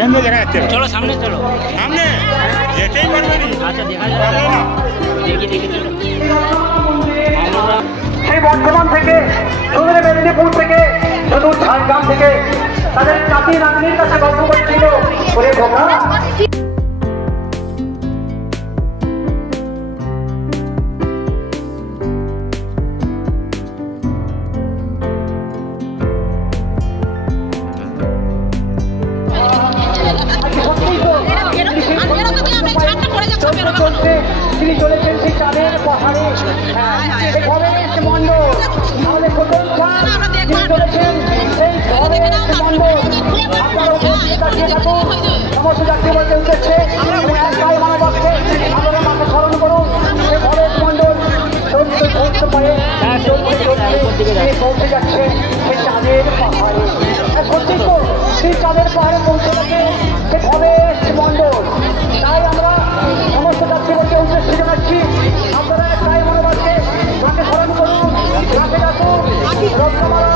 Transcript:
কেন দেখা যাচ্ছে? চলো সামনে চলো, সামনে যেতেই পারবে না। আচ্ছা দেখা যাবে, দেখি দেখি চলো। সেই বর্ধমান থেকে, সুদূর মেদিনীপুর থেকে, সুদূর ঝাড়গ্রাম থেকে তাদের নাতি নাতনির কাছে গল্প করছিল, ওরে বোকা তিনি চলেছেন সেই চাঁদের পাহাড়ে। মন্ডল আমাদের প্রথম তিনি চলেছেন সেই মন্ডল। আপনারা তাকিয়ে থাকুন, সমস্ত যাত্রীবর্গের উদ্দেশ্যে একটাই মানবাক্যে আপনারা মাকে স্মরণ করুন। সে ভবেশ মন্ডল চলতে চলতে পারে, চলতে চলতে তিনি পৌঁছে যাচ্ছে সেই চাঁদের পাহাড়ে। সত্যি তো সেই চাঁদের পাহাড়ে পৌঁছে গেছে সে ভবেশ মন্ডল। তাই আমরা সমস্ত যাত্রীবর্গের উদ্দেশ্যে জানাচ্ছি, আপনারা একটাই মনোবাক্যে মাকে স্মরণ করুন, মাকে ডাকুন, রত্নমালা